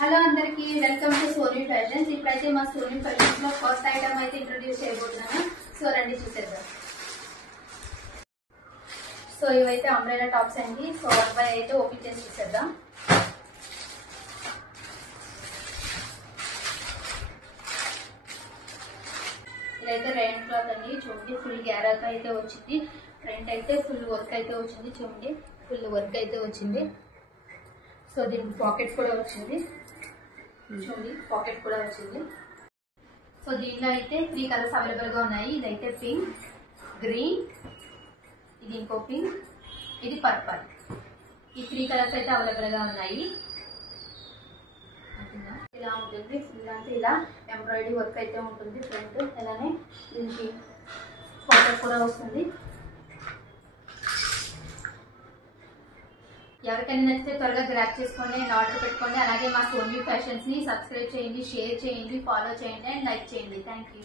Hello అందరికి welcome to Sony fashions. ఇప్పుడైతే మా సోనీ ఫ్యాషన్స్ లో ఫస్ట్ ఐటమ్ అయితే ఇంట్రొడ్యూస్ చేయబోతున్నాను. సో రండి చూసేద్దాం. సో ఇవైతే అంబ్రెలా టాప్స్ అండి. సో వన్ బై అయితే ఓపెన్ చేసి చూసేద్దాం. ఇదైతే రైన్ క్లాత్ అండి. చూడండి ఫుల్ గ్యారాతో అయితే వచ్చింది. ఫ్రంట్ అయితే ఫుల్ వర్క్ అయితే వచ్చింది. చూడండి ఫుల్ వర్క్ అయితే వచ్చింది. సో దీనికి పాకెట్ కూడా వచ్చింది. చూడండి పాకెట్ కూడా వచ్చింది. సో దీంట్లో అయితే 3 కలర్స్ అవైలబుల్ గా ఉన్నాయి. ఇదైతే పింక్, గ్రీన్, ఇది ఇంకో పింక్, ఇది పర్పల్. ఈ 3 కలర్స్ అయితే అవైలబుల్ గా ఉన్నాయి. ఇలా ఉంటుంది. ఫుల్ అంటే ఇలా ఎంబ్రాయిడరీ వర్క్ అయితే ఉంటుంది ఫ్రంట్. అలానే దీనికి పాకెట్ కూడా వస్తుంది. ఎవరికైనా నచ్చితే త్వరగా గ్రాప్ చేసుకోండి అండ్ ఆర్డర్ పెట్టుకోండి. అలాగే మా సోనీ ఫ్యాషన్స్ ని సబ్స్క్రైబ్ చేయండి, షేర్ చేయండి, ఫాలో చేయండి అండ్ లైక్ చేయండి. Thank you.